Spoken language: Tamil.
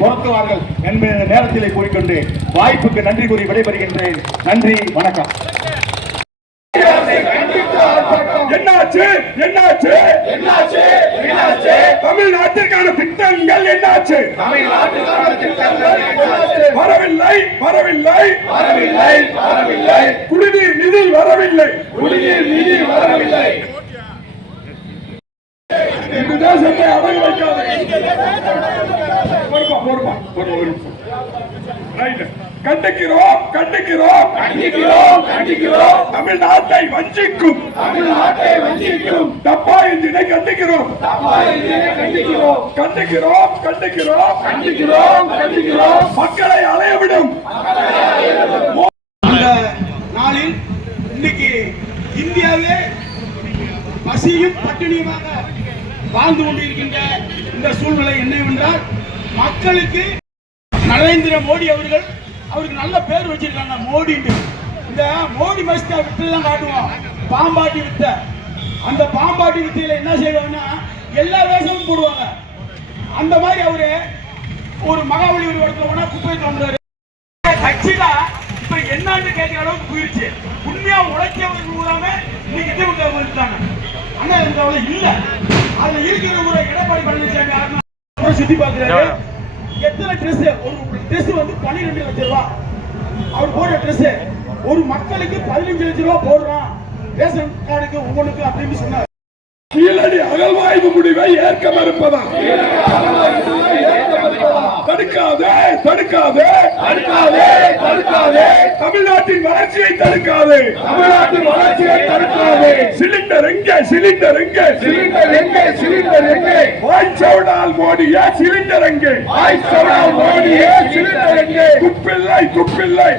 பொருத்துவார்கள் என்பதை நேரத்திலே கூறிக்கொண்டு வாய்ப்புக்கு நன்றி கூறி விடைபெறுகின்றேன். நன்றி, வணக்கம். என்னாச்சு என்னாச்சு என்னாச்சு என்னாச்சு தமிழ்நாட்டிற்கான திட்டங்கள் என்னாச்சு? வரவில்லை வரவில்லை வரவில்லை வரவில்லை குடிநீர் நிதி வரவில்லை குடிநீர் நிதி வரவில்லை. இந்த தேசத்தை அடகு வைக்காது. கண்டிக்கிறோம் கண்டிக்கிறோம் கண்டிக்கிறோம் கண்டிக்கிறோம் தமிழ்நாட்டை வஞ்சிக்கும் டப்பா இன்ஜினை கண்டிக்கிறோம் கண்டிக்கிறோம் கண்டிக்கிறோம் கண்டிக்கிறோம் கண்டிக்கிறோம் மக்களை அலையவிடும் அந்த நாளில் இன்னைக்கு இந்தியாவே பசியும் பட்டினியுமாக வாழ்ந்து கொண்டிருக்கின்ற இந்த சூழ்நிலை என்னவென்றால் மக்களுக்கு நரேந்திர மோடி அவருக்கு நல்ல பேர் வச்சிருக்காங்க மோடி. இந்த மோடி மஸ்தா வித்தெல்லாம் காட்டுவோம். பாம்பாட்டி வித்த, அந்த பாம்பாட்டி வித்தையில என்ன செய்வாங்கன்னா எல்லா வேஷமும் போடுவாங்க. அந்த மாதிரி அவரு ஒரு மகாபலிபுரம் இடத்துல போனா குப்பை தோன்றாரு. கட்சியில இப்ப என்னன்னு கேட்கிற அளவுக்கு போயிருச்சு. உண்மையா உழைச்சவர்கள் கூடாம இன்னைக்கு திமுக வந்துட்டாங்க. ஆனா இந்த இல்ல அதுல இருக்கிற ஒரு எடப்பாடி பழனிசாமி சுத்தி பாக்குறாரு. எத்தனை ட்ரெஸ், ஒரு ட்ரெஸ் வந்து 12 லட்சம் ரூபாய் அவர் போடுற ட்ரெஸ், ஒரு மக்களுக்கு 15 லட்சம் ரூபாய் போடுறான் ரேஷன் கார்டுக்கு ஒவ்வொன்றுக்கு அப்படின்னு சொன்னார். கீழடி அகழ்வாய்வு முடிவை ஏற்க மறுப்பதா? தடுக்காதே தடுக்காதே தடுக்காதே தடுக்காதே தமிழ்நாட்டின் வளர்ச்சியை தடுக்காதே தமிழ்நாட்டின் வளர்ச்சியை தடுக்காதே. சிலிண்டர் எங்கே சிலிண்டர் எங்கே சிலிண்டர் எங்கே சிலிண்டர் எங்கே வாய்ச்சவுடால் மோடியே சிலிண்டர் எங்கே வாய்ச்சவுடால் மோடியே சிலிண்டர் எங்கே துப்பில்லை துப்பில்லை